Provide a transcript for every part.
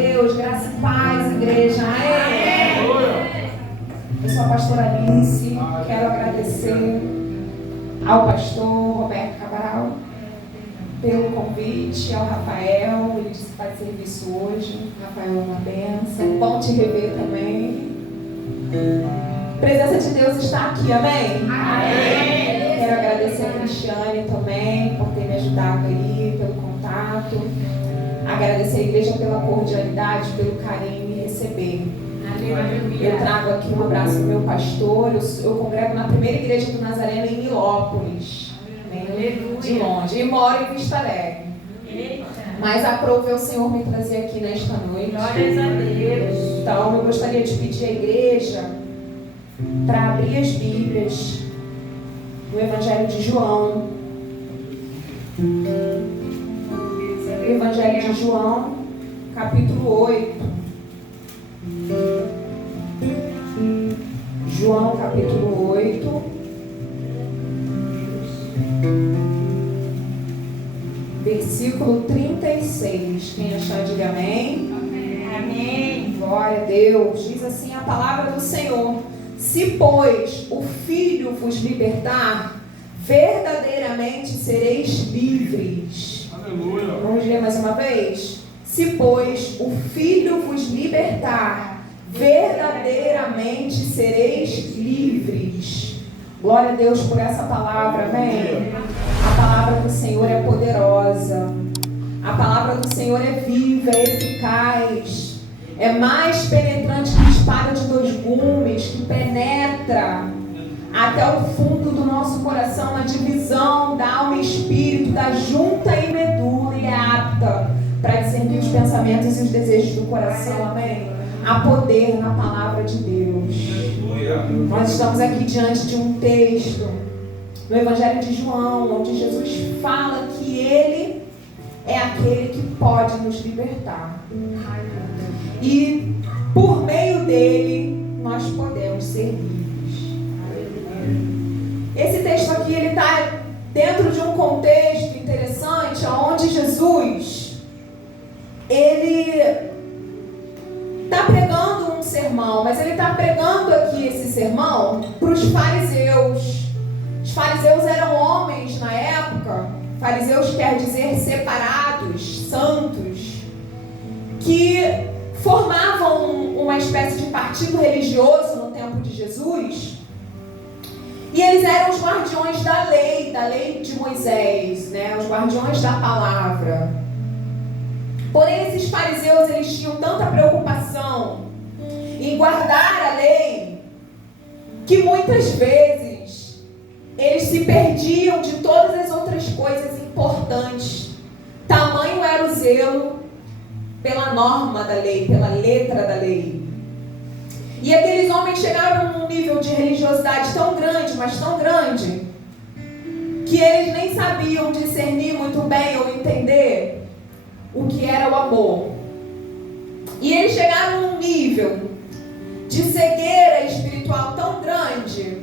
Deus, graça e paz, igreja. Amém. Eu sou a pastora Alice, quero agradecer ao pastor Roberto Cabral pelo convite, ao Rafael, ele disse que faz serviço hoje. Rafael é uma bênção, bom te rever também. A presença de Deus está aqui, amém? Amém. Quero agradecer a Cristiane também por ter me ajudado aí, pelo contato. Agradecer a igreja pela cordialidade, pelo carinho em me receber. Eu trago aqui um abraço do meu pastor. Eu congrego na primeira igreja do Nazareno em Nilópolis, de longe, e moro em Vista Alegre. Mas aprove o Senhor me trazer aqui nesta noite. Glórias a Deus. Então eu gostaria de pedir à igreja para abrir as Bíblias no Evangelho de João. Evangelho de João, capítulo 8. João, capítulo 8. Versículo 36. Quem achar, diga amém. Amém. Glória a Deus. Diz assim a palavra do Senhor: se, pois, o Filho vos libertar, verdadeiramente sereis livres. Aleluia. Vamos ler mais uma vez? Se, pois, o Filho vos libertar, verdadeiramente sereis livres. Glória a Deus por essa palavra, amém? A palavra do Senhor é poderosa. A palavra do Senhor é viva, é eficaz. É mais penetrante que espada de 2 gumes, que penetra até o fundo do nosso coração, a divisão da alma e espírito, da junta e medula, e é apta para discernir os pensamentos e os desejos do coração, amém? Há poder na palavra de Deus. Nós estamos aqui diante de um texto no Evangelho de João, onde Jesus fala que Ele é aquele que pode nos libertar. E por meio dele nós podemos ser livres. Esse texto aqui ele está dentro de um contexto interessante, onde Jesus ele está pregando um sermão, mas ele está pregando aqui esse sermão para os fariseus. Os fariseus eram homens na época. Fariseus quer dizer separados, santos, que formavam uma espécie de partido religioso no tempo de Jesus. E eles eram os guardiões da lei de Moisés, né? Os guardiões da palavra. Porém, esses fariseus, eles tinham tanta preocupação em guardar a lei, que muitas vezes eles se perdiam de todas as outras coisas importantes. Tamanho era o zelo pela norma da lei, pela letra da lei. E aqueles homens chegaram num nível de religiosidade tão grande, mas tão grande, que eles nem sabiam discernir muito bem ou entender o que era o amor. E eles chegaram num nível de cegueira espiritual tão grande,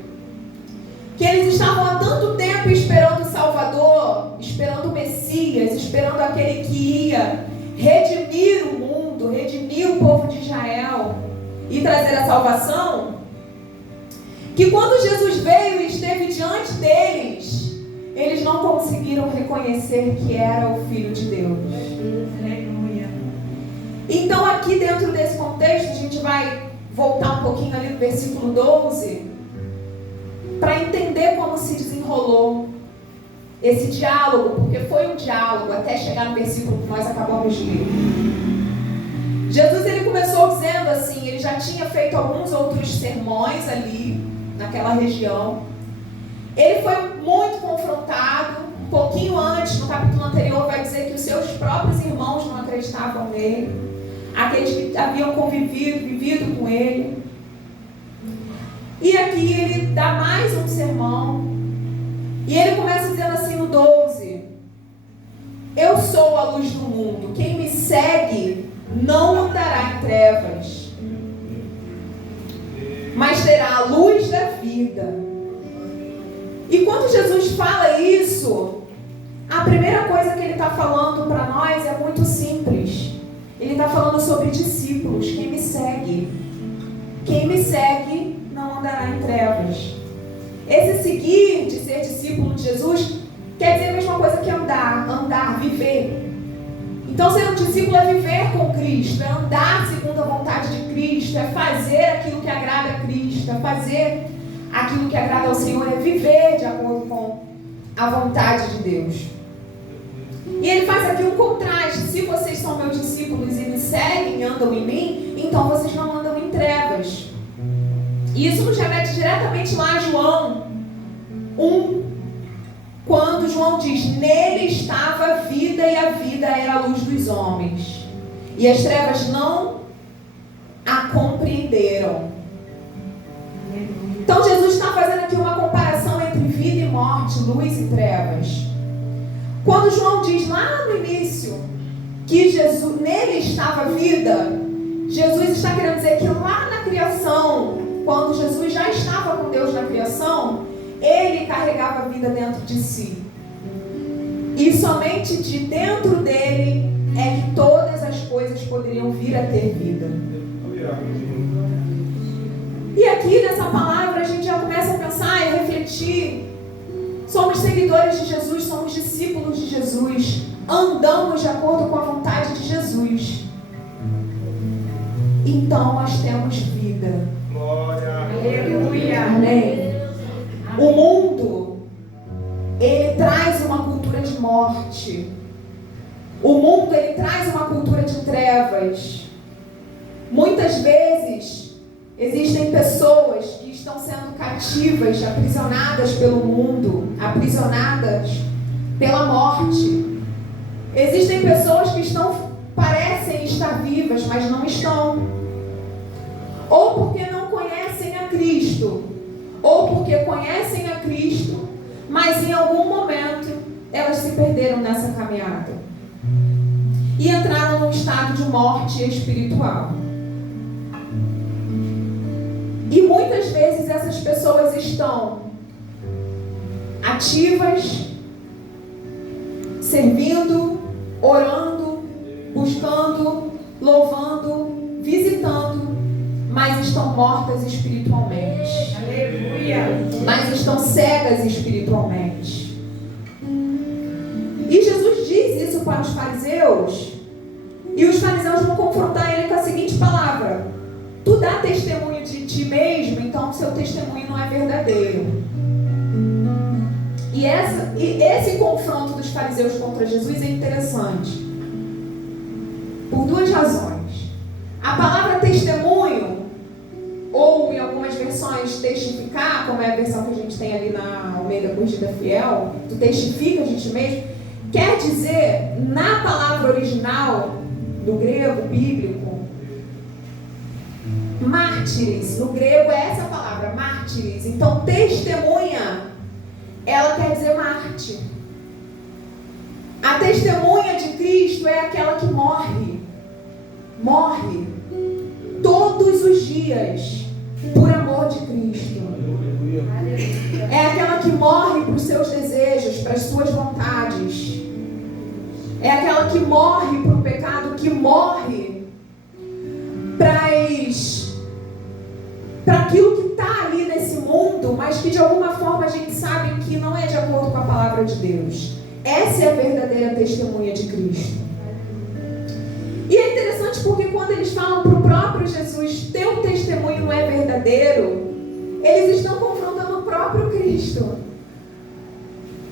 que eles estavam há tanto tempo esperando o Salvador, esperando o Messias, esperando aquele que ia redimir o mundo, redimir o povo de Israel e trazer a salvação, que quando Jesus veio e esteve diante deles, eles não conseguiram reconhecer que era o Filho de Deus. Então aqui dentro desse contexto, a gente vai voltar um pouquinho ali no versículo 12, para entender como se desenrolou esse diálogo, porque foi um diálogo até chegar no versículo que nós acabamos de ler. Jesus ele começou dizendo assim, ele já tinha feito alguns outros sermões ali naquela região. Ele foi muito confrontado. Um pouquinho antes, no capítulo anterior, vai dizer que os seus próprios irmãos não acreditavam nele, aqueles que haviam vivido com ele. E aqui ele dá mais um sermão, e ele começa dizendo assim no 12: eu sou a luz do mundo, quem me segue não andará em trevas, mas terá a luz da vida. E quando Jesus fala isso, a primeira coisa que ele está falando para nós é muito simples. Ele está falando falando sobre discípulos. Quem me segue não andará em trevas. Esse seguir de ser discípulo de Jesus quer dizer a mesma coisa que andar, viver. Então, ser um discípulo é viver com Cristo, é andar segundo a vontade de Cristo, é fazer aquilo que agrada a Cristo, é fazer aquilo que agrada ao Senhor, é viver de acordo com a vontade de Deus. E ele faz aqui um contraste: se vocês são meus discípulos e me seguem, andam em mim, então vocês não andam em trevas. E isso nos remete diretamente lá a João 1, quando João diz: nele estava a vida e a vida era a luz dos homens, e as trevas não a compreenderam. Então Jesus está fazendo aqui uma comparação entre vida e morte, luz e trevas. Quando João diz lá no início que Jesus, nele estava a vida, Jesus está querendo dizer que lá na criação, quando Jesus já estava com Deus na criação, ele carregava a vida dentro de si. E somente de dentro dele é que todas as coisas poderiam vir a ter vida. E aqui nessa palavra a gente já começa a pensar e refletir. Somos seguidores de Jesus, somos discípulos de Jesus, andamos de acordo com a vontade de Jesus. Então nós temos vida. Glória. Aleluia. Amém. O mundo, ele traz uma cultura de morte. O mundo, ele traz uma cultura de trevas. Muitas vezes existem pessoas que estão sendo cativas, aprisionadas pelo mundo, aprisionadas pela morte. Existem pessoas que parecem estar vivas, mas não estão. Ou porque não conhecem a Cristo, ou porque conhecem a Cristo, mas em algum momento elas se perderam nessa caminhada e entraram num estado de morte espiritual. E muitas vezes essas pessoas estão ativas, servindo, orando, buscando, louvando, visitando, mas estão mortas espiritualmente. Aleluia. Mas estão cegas espiritualmente. E Jesus diz isso para os fariseus, e os fariseus vão confrontar ele com a seguinte palavra: tu dá testemunho de ti mesmo, então seu testemunho não é verdadeiro. E esse confronto dos fariseus contra Jesus é interessante por duas razões. A palavra testemunho, ou em algumas versões testificar, como é a versão que a gente tem ali na Almeida Corrigida Fiel, tu testifica de ti mesmo, quer dizer, na palavra original do grego bíblico, mártires. No grego é essa palavra, mártires. Então testemunha, ela quer dizer mártir. A testemunha de Cristo é aquela que morre todos os dias por amor de Cristo. É aquela que morre para os seus desejos, para as suas vontades. É aquela que morre para o pecado, que morre para aquilo que está ali nesse mundo, mas que de alguma forma a gente sabe que não é de acordo com a palavra de Deus. Essa é a verdadeira testemunha de Cristo. E é interessante porque quando eles falam para o próprio Jesus, teu testemunho não é verdadeiro, eles estão confrontando o próprio Cristo.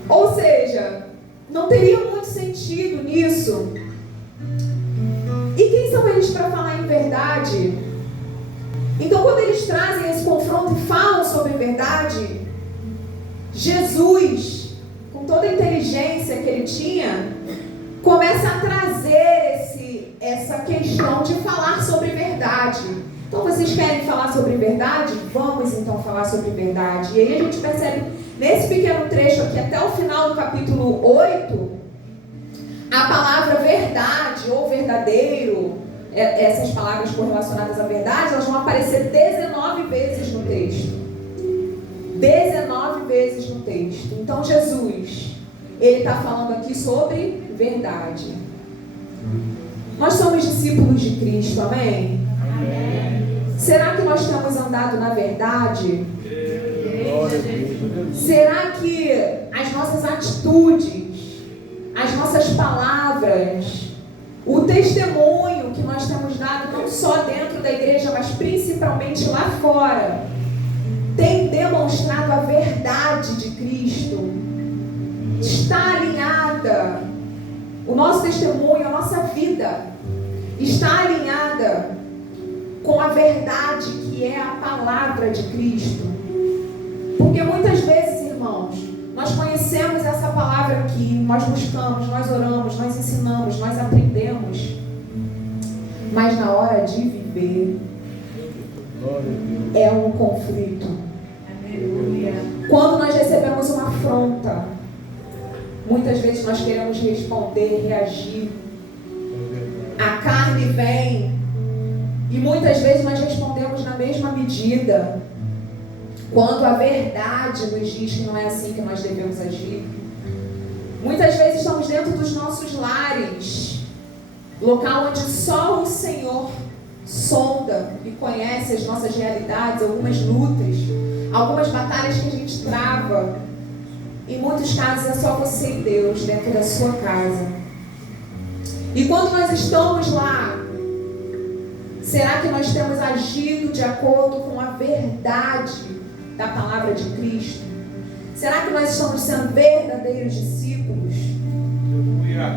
Ou seja, não teria muito sentido nisso. E quem são eles para falar em verdade? Então, quando eles trazem esse confronto e falam sobre verdade, Jesus, com toda a inteligência que ele tinha, começa a trazer essa questão de falar sobre verdade. Então, vocês querem falar sobre verdade? Vamos então falar sobre verdade. E aí a gente percebe, nesse pequeno trecho aqui, até o final do capítulo 8, a palavra verdade ou verdadeiro, essas palavras correlacionadas à verdade, elas vão aparecer 19 vezes no texto. 19 vezes no texto. Então Jesus, ele está falando aqui sobre verdade. Nós somos discípulos discípulos de Cristo, amém? Amém. Será que nós temos andado na verdade? Glória a Deus. Será que as nossas atitudes, as nossas palavras, o testemunho que nós temos dado, não só dentro da igreja, mas principalmente lá fora, tem demonstrado a verdade de Cristo? Está alinhada? O nosso testemunho, a nossa vida, está alinhada com a verdade que é a palavra de Cristo? Porque muitas vezes, irmãos, nós conhecemos essa palavra aqui, nós buscamos, nós oramos, nós ensinamos, nós aprendemos, mas na hora de viver é um conflito. Aleluia. Quando nós recebemos uma afronta, muitas vezes nós queremos responder, reagir. A carne vem e muitas vezes nós respondemos na mesma medida, quando a verdade nos diz que não é assim que nós devemos agir. Muitas vezes estamos dentro dos nossos lares, local onde só o Senhor sonda e conhece as nossas realidades, algumas lutas, algumas batalhas que a gente trava. Em muitos casos é só você e Deus dentro da sua casa. E quando nós estamos lá, será que nós temos agido de acordo com a verdade da palavra de Cristo? Será que nós estamos sendo verdadeiros discípulos?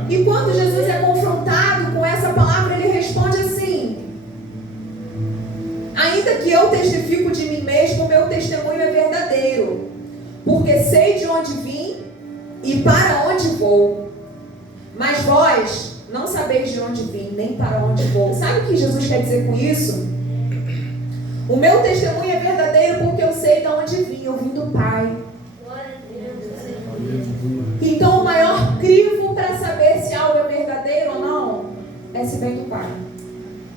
E quando Jesus é confrontado com essa palavra, ele responde assim: ainda que eu testifico de mim mesmo, o meu testemunho é verdadeiro, porque sei de onde vim e para onde vou. Mas vós não sabeis de onde vim, nem para onde vou. Sabe o que Jesus quer dizer com isso? O meu testemunho é verdadeiro porque eu sei de onde vim. Eu vim do Pai. Então o maior crivo para saber se algo é verdadeiro ou não é se vem do Pai.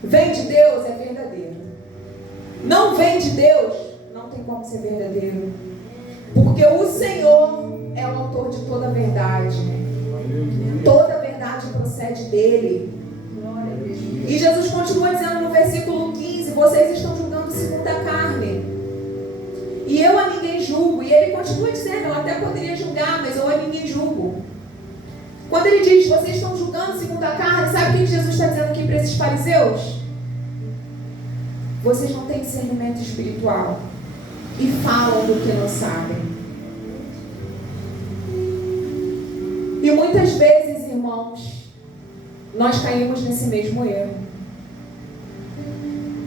Vem de Deus, é verdadeiro. Não vem de Deus, não tem como ser verdadeiro. Porque o Senhor é o autor de toda a verdade. Toda a verdade procede dele. E Jesus continua dizendo no versículo 15: vocês estão julgando segundo a carne, e eu a ninguém julgo. E ele continua dizendo: eu até poderia julgar, mas eu a ninguém julgo. Quando ele diz, vocês estão julgando segundo a carne, sabe o que Jesus está dizendo aqui para esses fariseus? Vocês não têm discernimento espiritual e falam do que não sabem. E muitas vezes, irmãos, nós caímos nesse mesmo erro.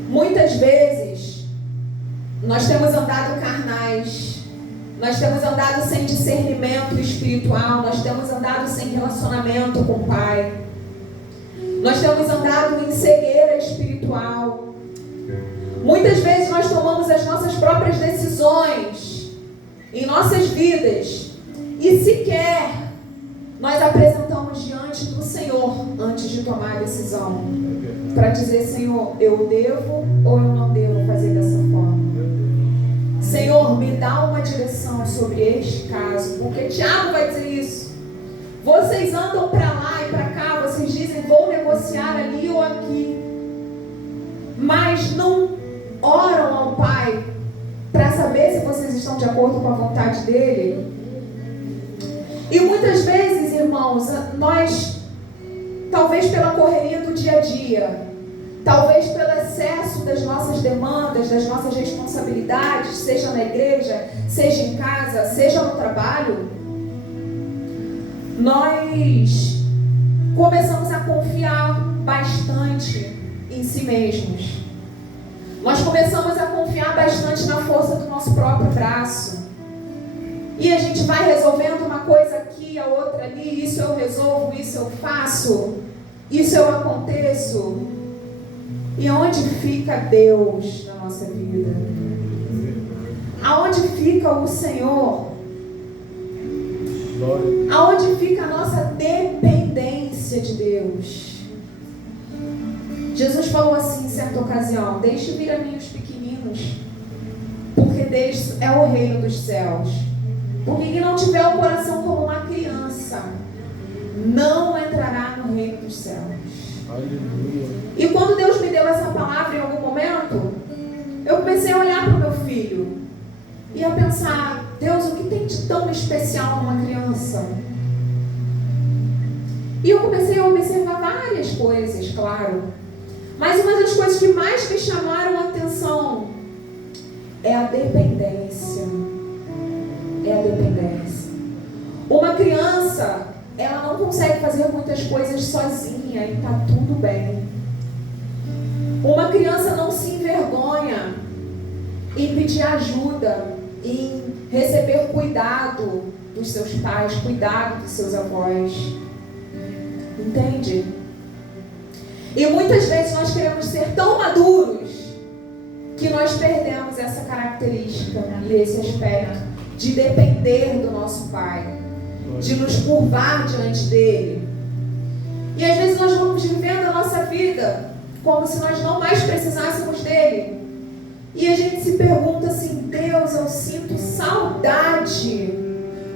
Muitas vezes nós temos andado carnais, nós temos andado sem discernimento espiritual, nós temos andado sem relacionamento com o Pai, nós temos andado em cegueira espiritual. Muitas vezes nós tomamos as nossas próprias decisões em nossas vidas e sequer nós apresentamos diante do Senhor antes de tomar a decisão, para dizer: Senhor, eu devo ou eu não devo fazer dessa forma? Senhor, me dá uma direção sobre este caso, porque Tiago vai dizer isso. Vocês andam para lá e para cá, vocês dizem: vou negociar ali ou aqui, mas não oram ao Pai para saber se vocês estão de acordo com a vontade dele. E muitas vezes, irmãos, nós, talvez pela correria do dia a dia, talvez pelo excesso das nossas demandas, das nossas responsabilidades, seja na igreja, seja em casa, seja no trabalho, nós começamos a confiar bastante em si mesmos. Nós começamos a confiar bastante na força do nosso próprio braço. E a gente vai resolvendo uma coisa aqui, a outra ali, isso eu resolvo, isso eu faço, isso eu aconteço. E aonde fica Deus na nossa vida? Aonde fica o Senhor? Aonde fica a nossa dependência de Deus? Jesus falou assim em certa ocasião: deixe vir a mim os pequeninos, porque deles é o reino dos céus. Porque quem não tiver o coração como uma criança não entrará no reino dos céus. Aleluia. E quando Deus me deu essa palavra em algum momento, eu comecei a olhar para o meu filho e a pensar: Deus, o que tem de tão especial numa criança? E eu comecei a observar várias coisas, claro. Mas uma das coisas que mais me chamaram a atenção é a dependência. É a dependência. Uma criança, ela não consegue fazer muitas coisas sozinha e tá tudo bem. Uma criança não se envergonha em pedir ajuda, em receber cuidado dos seus pais, cuidado dos seus avós. Entende? E muitas vezes nós queremos ser tão maduros que nós perdemos essa característica e esse aspecto de depender do nosso Pai, de nos curvar diante dele. E às vezes nós vamos vivendo a nossa vida como se nós não mais precisássemos dele. E a gente se pergunta assim: Deus, eu sinto saudade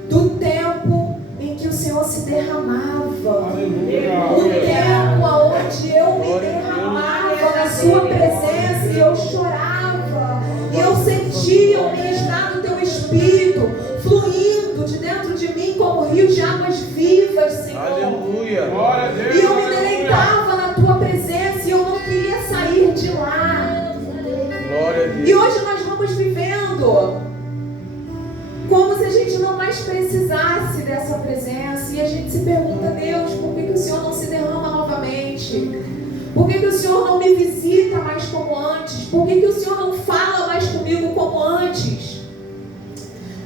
do tempo em que o Senhor se derramava. O tempo onde eu me derramava na sua presença e eu chorava. E eu sentia o ministrar do teu Espírito fluindo de dentro de mim como rio de águas vivas, Senhor. Aleluia. E eu me deleitava na tua presença e eu não queria sair de lá. Glória a Deus. E hoje nós vamos vivendo como se a gente não mais precisasse dessa presença. E a gente se pergunta: Deus, por que o Senhor não se derrama novamente? Por que o Senhor não me visita mais como antes? Por que o Senhor não fala mais comigo como antes?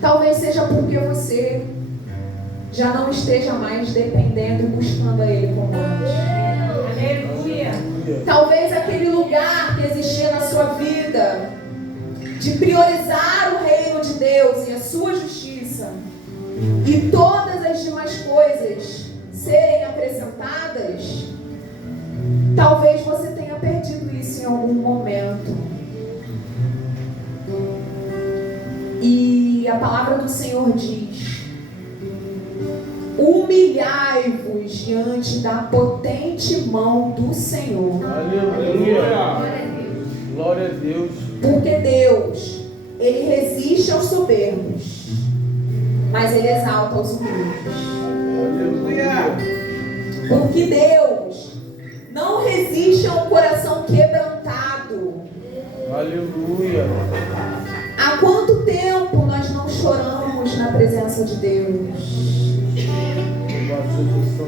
Talvez seja porque você já não esteja mais dependendo e buscando a Ele como antes. Aleluia. Talvez aquele lugar que existia na sua vida de priorizar o reino de Deus e a sua justiça e todas as demais coisas serem acrescentadas, talvez você tenha perdido isso em algum momento. E a palavra do Senhor diz: humilhai-vos diante da potente mão do Senhor. Aleluia. Glória a Deus. Porque Deus, Ele resiste aos soberbos, mas Ele exalta os humildes. Aleluia. Porque Deus não resiste a um coração quebrantado. Aleluia. Há quanto tempo nós não choramos na presença de Deus?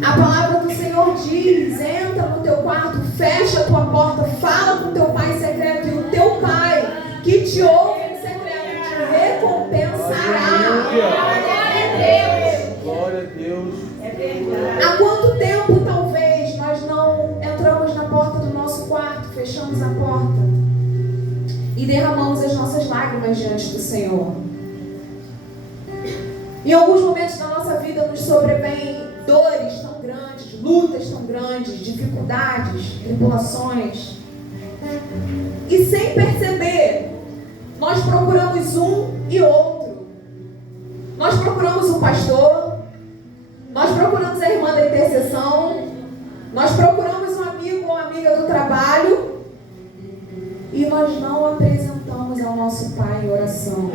A palavra do Senhor diz: entra no teu quarto, fecha a tua porta, fala com teu pai em secreto, e o teu pai que te ouve em secreto te recompensará. Glória a Deus. É verdade. Há quanto tempo talvez nós não entramos na porta do nosso quarto, fechamos a porta e derramamos as nossas lágrimas diante do Senhor? Em alguns momentos da nossa vida nos sobrevêm dores tão grandes, lutas tão grandes, dificuldades, tribulações. E sem perceber, nós procuramos um e outro. Nós procuramos o pastor, nós procuramos a irmã da intercessão, nós procuramos um amigo ou amiga do trabalho e nós não apresentamos ao nosso Pai em oração.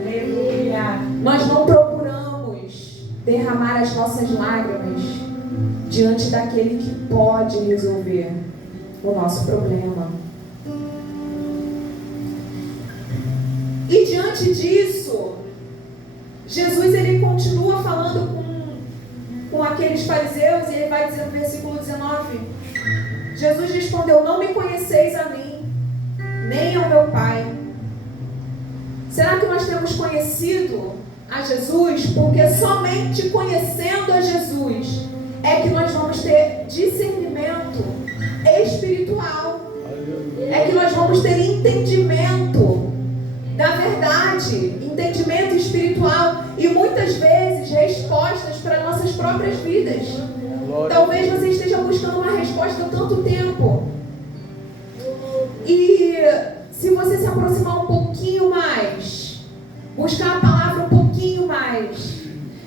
Aleluia. Nós não procuramos derramar as nossas lágrimas diante daquele que pode resolver o nosso problema. E diante disso, Jesus ele continua falando com aqueles fariseus e ele vai dizer no versículo 19: Jesus respondeu: não me conheceis a mim, nem ao meu Pai. Será que nós temos conhecido a Jesus? Porque somente conhecendo a Jesus é que nós vamos ter discernimento espiritual. É que nós vamos ter entendimento da verdade, entendimento espiritual e muitas vezes respostas para nossas próprias vidas. Talvez você esteja buscando uma resposta há tanto tempo. E se você se aproximar um pouquinho mais, buscar a palavra um pouquinho mais,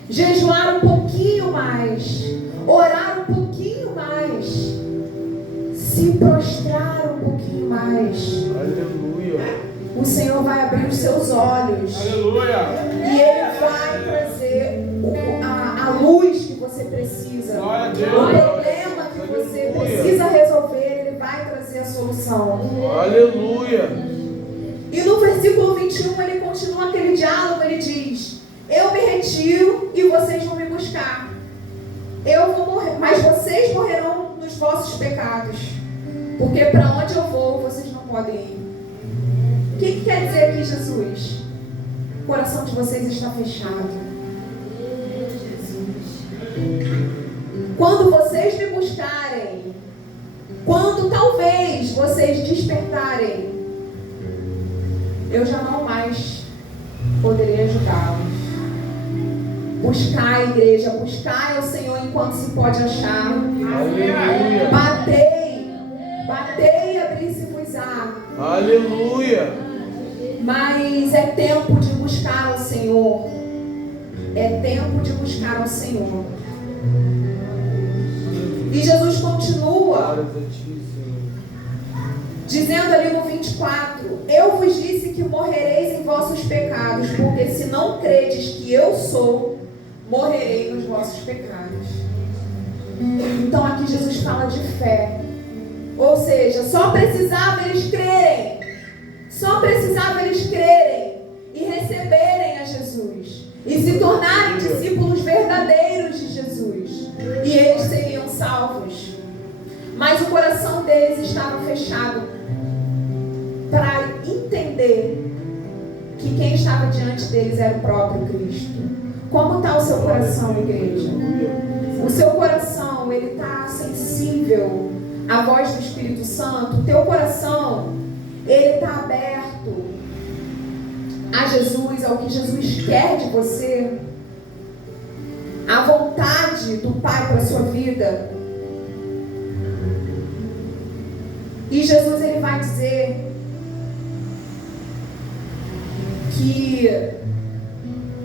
jejuar um pouquinho mais, orar um pouquinho mais, prostrar um pouquinho mais, Aleluia. o Senhor vai abrir os seus olhos. Aleluia. E Ele vai trazer a luz que você precisa. Glória a O Deus. problema que você precisa resolver, Ele vai trazer a solução. Aleluia. E no versículo 21 ele continua aquele diálogo, ele diz: eu me retiro e vocês vão me buscar. Eu vou morrer, mas vocês morrerão nos vossos pecados. Porque para onde eu vou, vocês não podem ir. O que quer dizer aqui, Jesus? O coração de vocês está fechado. Quando vocês me buscarem, quando talvez vocês despertarem, eu já não mais poderei ajudá-los. Buscai, igreja, buscai ao Senhor enquanto se pode achar. Aleluia. Batei e abri-se-vos-á. Aleluia. Mas é tempo de buscar ao Senhor. É tempo de buscar ao Senhor. E Jesus continua dizendo ali no 24: eu vos disse que morrereis em vossos pecados, porque se não credes que eu sou, morrerei nos vossos pecados. Então aqui Jesus fala de fé. Ou seja, só precisava eles crerem. Só precisava eles crerem e receberem a Jesus. E se tornarem discípulos verdadeiros de Jesus. E eles seriam salvos. Mas o coração deles estava fechado para entender que quem estava diante deles era o próprio Cristo. Como está o seu coração, igreja? O seu coração, ele está sensível à voz do Espírito Santo? O teu coração, ele está aberto a Jesus, ao que Jesus quer de você? A vontade do Pai para a sua vida? E Jesus, ele vai dizer que,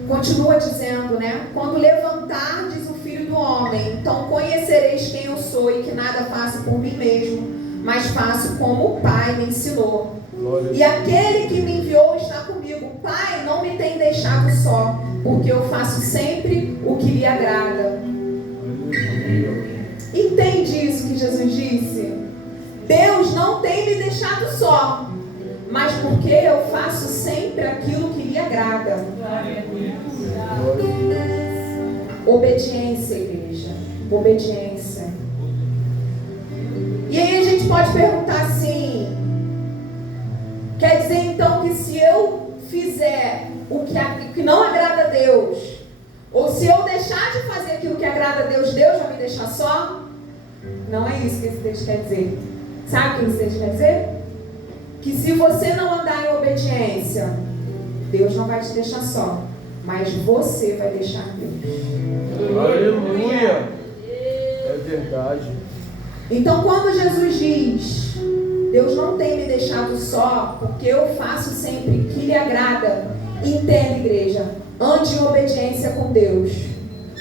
continua dizendo, né? Quando levantardes o Filho do Homem, então conhecereis quem eu sou e que nada faço por mim mesmo, mas faço como o Pai me ensinou. E aquele que me enviou está comigo. O Pai não me tem deixado só, porque eu faço sempre o que lhe agrada. Entende isso que Jesus disse? Deus não tem me deixado só, mas porque eu faço sempre aquilo que lhe agrada. Obediência, igreja. Obediência. E aí a gente pode perguntar assim: quer dizer então que se eu fizer o que não agrada a Deus, ou se eu deixar de fazer aquilo que agrada a Deus, Deus vai me deixar só? Não é isso que esse texto quer dizer. Sabe o que esse texto quer dizer? Que se você não andar em obediência, Deus não vai te deixar só, mas você vai deixar Deus. Aleluia. É verdade. Então quando Jesus diz: Deus não tem me deixado só, porque eu faço sempre o que lhe agrada, entenda, igreja, ande em obediência com Deus.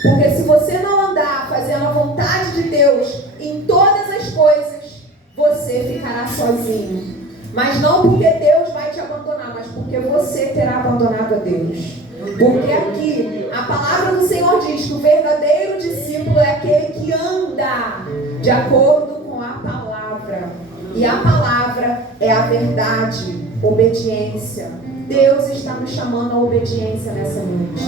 Porque se você não andar fazendo a vontade de Deus em todas as coisas, você ficará sozinho. Mas não porque Deus vai te abandonar, mas porque você terá abandonado a Deus. Porque aqui a palavra do Senhor diz que o verdadeiro discípulo é aquele que anda de acordo com a palavra. E a palavra é a verdade, obediência. Deus está nos chamando a obediência nessa noite.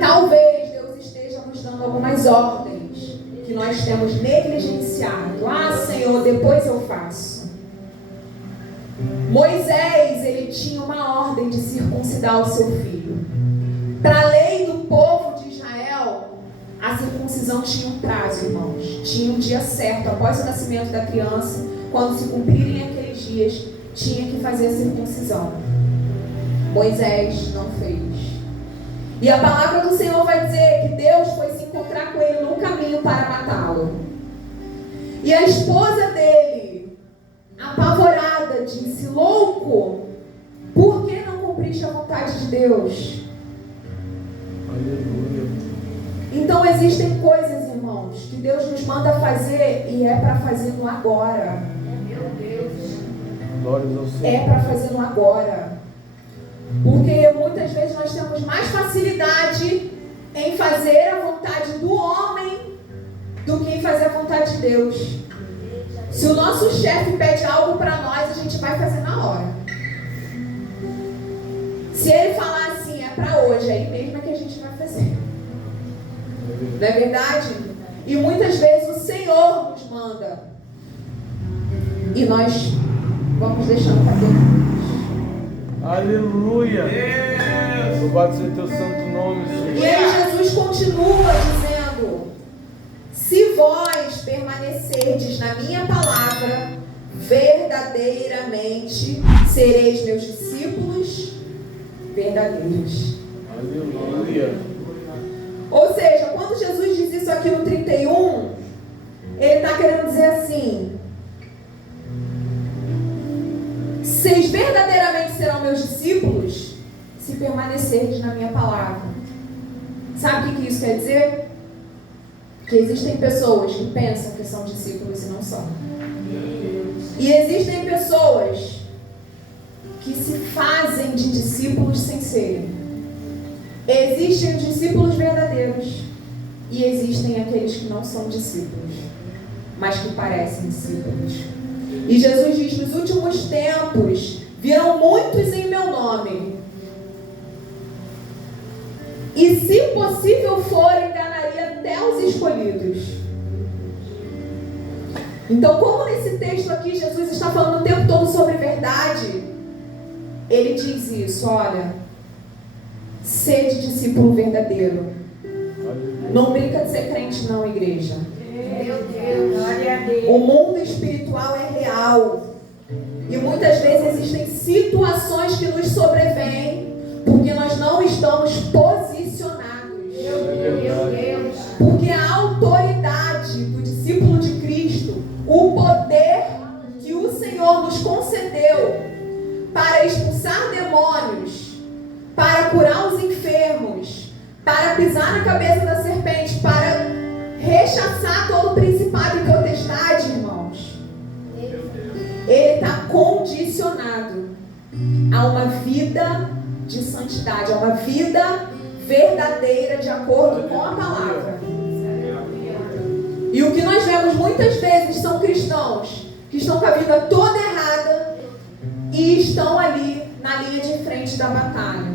Talvez Deus esteja nos dando algumas ordens que nós temos negligenciado. Ah, Senhor, depois eu faço. Moisés, ele tinha uma ordem de circuncidar o seu filho. Para a lei do povo de Israel, a circuncisão tinha um prazo, irmãos. Tinha um dia certo, após o nascimento da criança, quando se cumprirem aqueles dias, tinha que fazer a circuncisão. Moisés não fez. E a palavra do Senhor vai dizer que Deus foi se encontrar com ele no caminho para matá-lo. E a esposa dele, apavorada, disse: louco, por que não cumpriste a vontade de Deus? Aleluia. Então existem coisas, irmãos, irmãos, que Deus nos manda fazer e é para fazer no agora. Glórias ao Senhor. É para fazer no agora. Porque muitas vezes nós temos mais facilidade em fazer a vontade do homem do que em fazer a vontade de Deus. Se o nosso chefe pede algo para nós, a gente vai fazer na hora. Se ele falar assim, é para hoje, aí mesmo é que a gente vai fazer. Não é verdade? E muitas vezes o Senhor nos manda. E nós vamos deixando para Deus. Aleluia. Louvado seja teu santo nome, Senhor. E aí Jesus continua dizendo: se vós permanecerdes na minha palavra, verdadeiramente sereis meus discípulos verdadeiros. Aleluia. Ou seja, quando Jesus diz isso aqui no 31, ele está querendo dizer assim: vocês verdadeiramente serão meus discípulos se permanecerdes na minha palavra. Sabe o que isso quer dizer? Que existem pessoas que pensam que são discípulos e não são. E existem pessoas que se fazem de discípulos sem serem. Existem os discípulos verdadeiros e existem aqueles que não são discípulos, mas que parecem discípulos. E Jesus diz: nos últimos tempos virão muitos em meu nome, e se possível for, enganaria até os escolhidos. Então, como nesse texto aqui Jesus está falando o tempo todo sobre verdade, ele diz isso: olha, sede discípulo verdadeiro. Não brinca de ser crente não, igreja. Meu Deus, glória a Deus. O mundo espiritual é real. E muitas vezes existem situações que nos sobrevêm porque nós não estamos posicionados. Meu Deus. Porque a autoridade do discípulo de Cristo, o poder que o Senhor nos concedeu para expulsar demônios, para curar os enfermos, para pisar na cabeça da serpente, para rechaçar todo principado e potestade, irmãos, ele está condicionado a uma vida de santidade, a uma vida verdadeira de acordo com a palavra. E o que nós vemos muitas vezes são cristãos que estão com a vida toda errada e estão ali na linha de frente da batalha,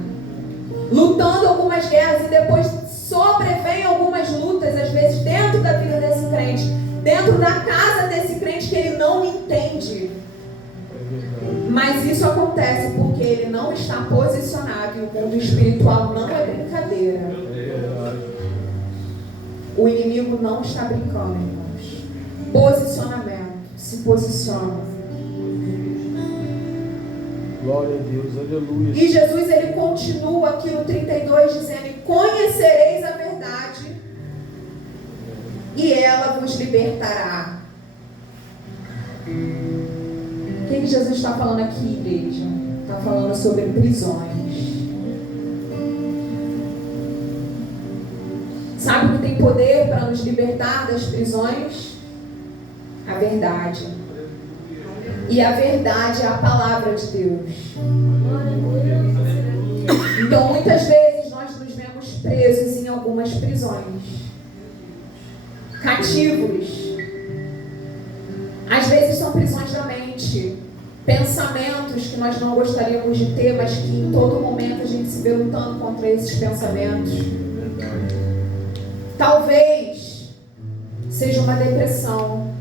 lutando algumas guerras, e depois sobrevêm algumas lutas, às vezes dentro da vida desse crente, dentro da casa desse crente, que ele não entende. Mas isso acontece porque ele não está posicionado, e o mundo espiritual não é brincadeira. O inimigo não está brincando, irmãos. Posicionamento. Se posiciona. Glória a Deus, aleluia. E Jesus, ele continua aqui no 32 dizendo: e conhecereis a verdade, e ela vos libertará. O que Jesus está falando aqui, igreja? Está falando sobre prisões. Sabe o que tem poder para nos libertar das prisões? A verdade. E a verdade é a palavra de Deus. Então, muitas vezes nós nos vemos presos em algumas prisões, cativos. Às vezes são prisões da mente, pensamentos que nós não gostaríamos de ter, mas que em todo momento a gente se vê lutando contra esses pensamentos. Talvez seja uma depressão.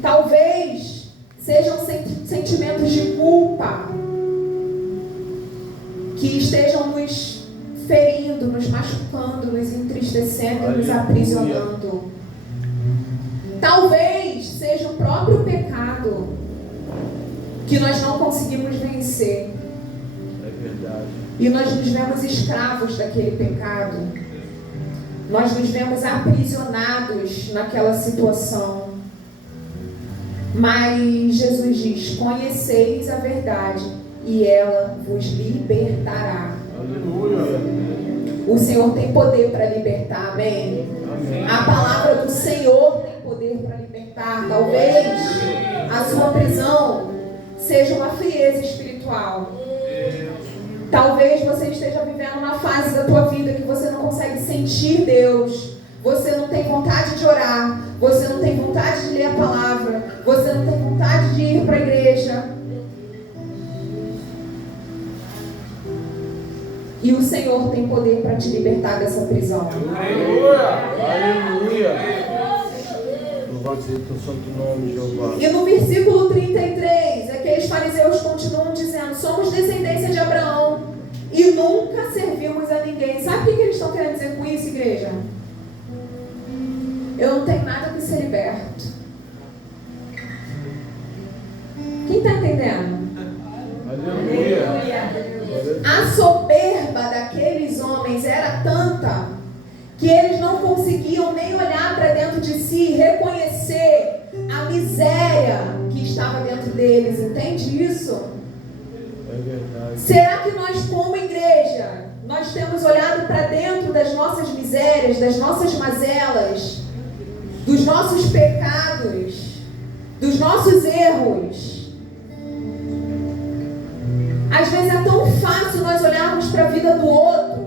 Talvez sejam sentimentos de culpa que estejam nos ferindo, nos machucando, nos entristecendo e nos aprisionando. Talvez seja o próprio pecado que nós não conseguimos vencer. É verdade. E nós nos vemos escravos daquele pecado. Nós nos vemos aprisionados naquela situação. Mas Jesus diz: conheceis a verdade e ela vos libertará. Aleluia. O Senhor tem poder para libertar, amém? Amém. A palavra do Senhor tem poder para libertar. Talvez a sua prisão seja uma frieza espiritual. Talvez você esteja vivendo uma fase da tua vida que você não consegue sentir Deus. Você não tem vontade de orar. Você não tem vontade de ler a palavra. Você não tem vontade de ir para a igreja. E o Senhor tem poder para te libertar dessa prisão. Aleluia. Louvado seja o teu santo nome, Jeová. E no versículo 33, aqueles fariseus continuam dizendo: somos descendência de Abraão e nunca servimos a ninguém. Sabe o que eles estão querendo dizer com isso, igreja? Eu não tenho nada que ser liberto. Quem está entendendo? Aleluia. A soberba daqueles homens era tanta que eles não conseguiam nem olhar para dentro de si e reconhecer a miséria que estava dentro deles. Entende isso? É verdade. Será que nós, como igreja, nós temos olhado para dentro das nossas misérias, das nossas mazelas, dos nossos pecados, dos nossos erros? Às vezes é tão fácil nós olharmos para a vida do outro.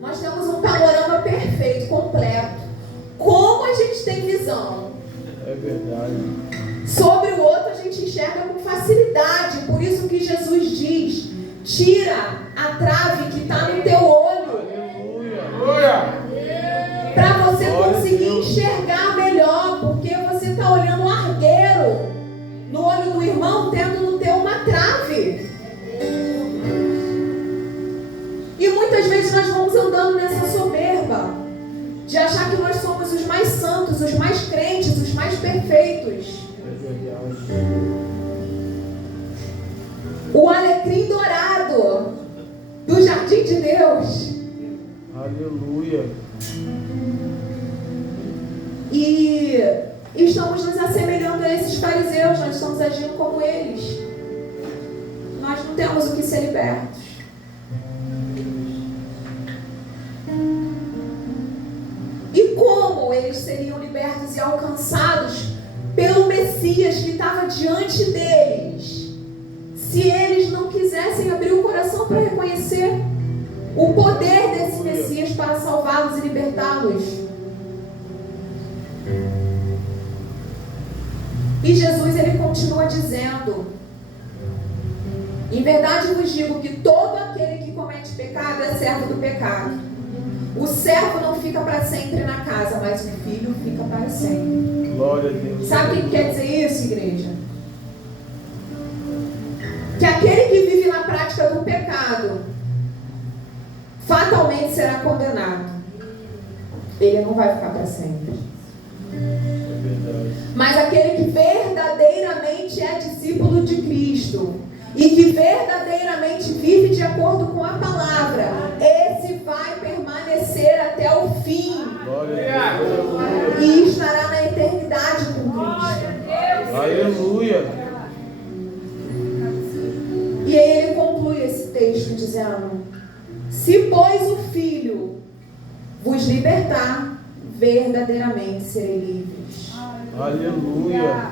Nós temos um panorama perfeito, completo. Como a gente tem visão? É verdade. Sobre o outro a gente enxerga com facilidade. Por isso que Jesus diz: tira a trave que está no teu olho. Aleluia. Para você conseguir enxergar melhor. Porque você está olhando um argueiro no olho do irmão, tendo no teu uma trave. E muitas vezes nós vamos andando nessa soberba de achar que nós somos os mais santos, os mais crentes, os mais perfeitos. O alecrim dourado do jardim de Deus. Aleluia. E estamos nos assemelhando a esses fariseus, nós estamos agindo como eles. Nós não temos o que ser libertos. E como eles seriam libertos e alcançados pelo Messias que estava diante deles, se eles não quisessem abrir o coração para reconhecer o poder desse Messias para salvá-los e libertá-los? E Jesus, ele continua dizendo: em verdade vos digo que todo aquele que comete pecado é servo do pecado. O servo não fica para sempre na casa, mas o filho fica para sempre. Glória a Deus. Sabe o que quer dizer isso, igreja? Que aquele que vive na prática do pecado fatalmente será condenado. Ele não vai ficar para sempre. É verdade. Mas aquele que verdadeiramente é discípulo de Cristo e que verdadeiramente vive de acordo com a palavra, esse vai permanecer até o fim. Glória a Deus. E estará na eternidade com Cristo. Aleluia. E aí ele conclui esse texto dizendo: se pois o Filho vos libertar, verdadeiramente serei livres. Aleluia.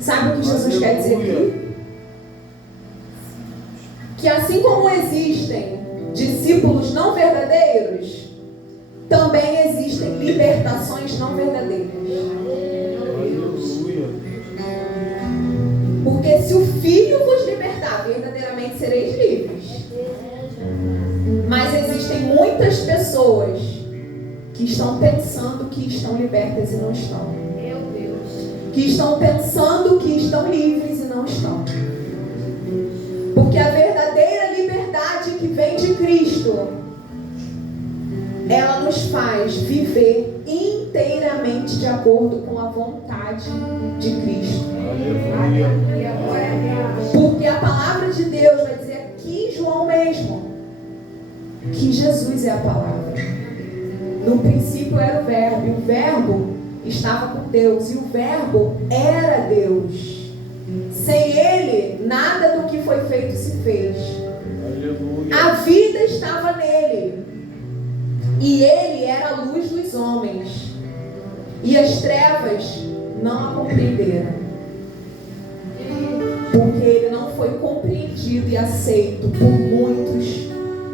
Sabe o que Jesus quer dizer aqui? Que assim como existem discípulos não verdadeiros, também existem libertações não verdadeiras. Aleluia. Porque se o Filho vos libertar, verdadeiramente sereis livres. Mas existem muitas pessoas que estão pensando que estão libertas e não estão. Meu Deus. Que estão pensando que estão livres e não estão. Porque a verdadeira liberdade que vem de Cristo, ela nos faz viver inteiramente de acordo com a vontade de Cristo. Aleluia. Porque a palavra de Deus vai dizer aqui, João mesmo, que Jesus é a palavra. No princípio era o verbo, e o verbo estava com Deus, e o verbo era Deus. Sem ele, nada do que foi feito se fez. Aleluia. A vida estava nele, e ele era a luz dos homens, e as trevas não a compreenderam, porque ele não foi compreendido e aceito por muitos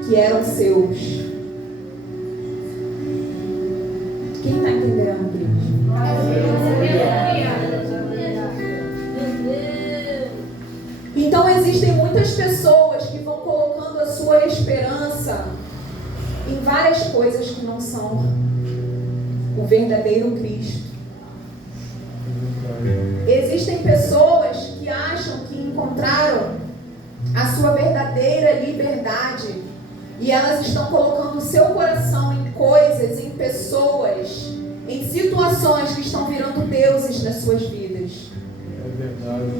que eram seus. Quem está entendendo, igreja? Então existem muitas pessoas que vão colocando a sua esperança em várias coisas que não são o verdadeiro Cristo. Existem pessoas que acham que encontraram a sua verdadeira liberdade e elas estão colocando o seu coração em coisas, em pessoas, em situações que estão virando deuses nas suas vidas. É verdade.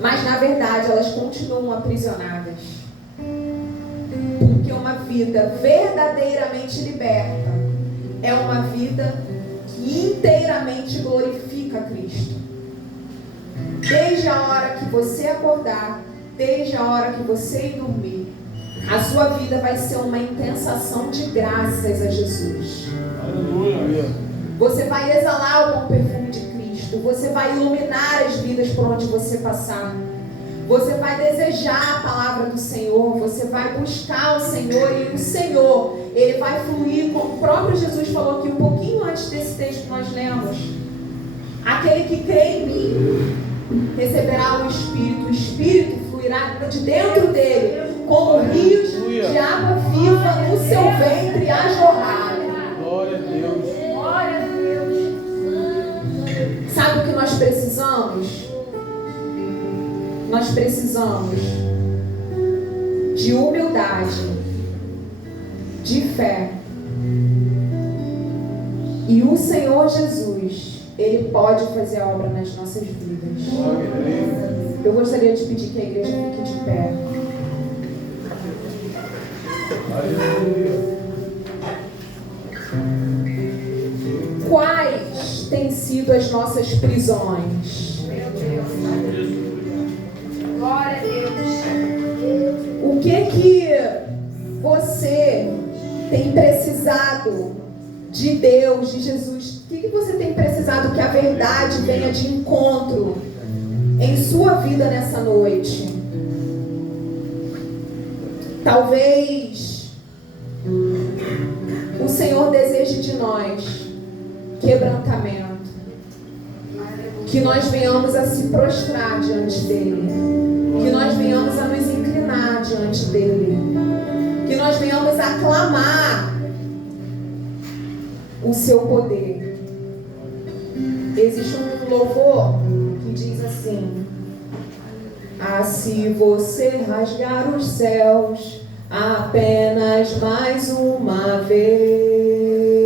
Mas na verdade elas continuam aprisionadas. Porque uma vida verdadeiramente liberta é uma vida que inteiramente glorifica a Cristo. Desde a hora que você acordar, desde a hora que você ir dormir, a sua vida vai ser uma intensa ação de graças a Jesus. Aleluia. Você vai exalar o bom perfume de Cristo. Você vai iluminar as vidas por onde você passar. Você vai desejar a palavra do Senhor. Você vai buscar o Senhor. E o Senhor, Ele vai fluir, como o próprio Jesus falou aqui um pouquinho antes desse texto que nós lemos. Aquele que crê em mim receberá o Espírito. O Espírito fluirá de dentro dele, como rios de água viva no seu ventre a jorrar. Glória a Deus. Glória a Deus. Sabe o que nós precisamos? Nós precisamos de humildade, de fé. E o Senhor Jesus, Ele pode fazer a obra nas nossas vidas. Eu gostaria de pedir que a igreja fique de pé. Quais têm sido as nossas prisões? Meu Deus. Glória a Deus. O que você tem precisado de Deus, de Jesus? O que você tem precisado que a verdade venha de encontro em sua vida nessa noite? Talvez o Senhor deseje de nós quebrantamento, que nós venhamos a se prostrar diante dele, que nós venhamos a nos inclinar diante dele, que nós venhamos a clamar o seu poder. Existe um louvor que diz assim: ah, se você rasgar os céus apenas mais uma vez,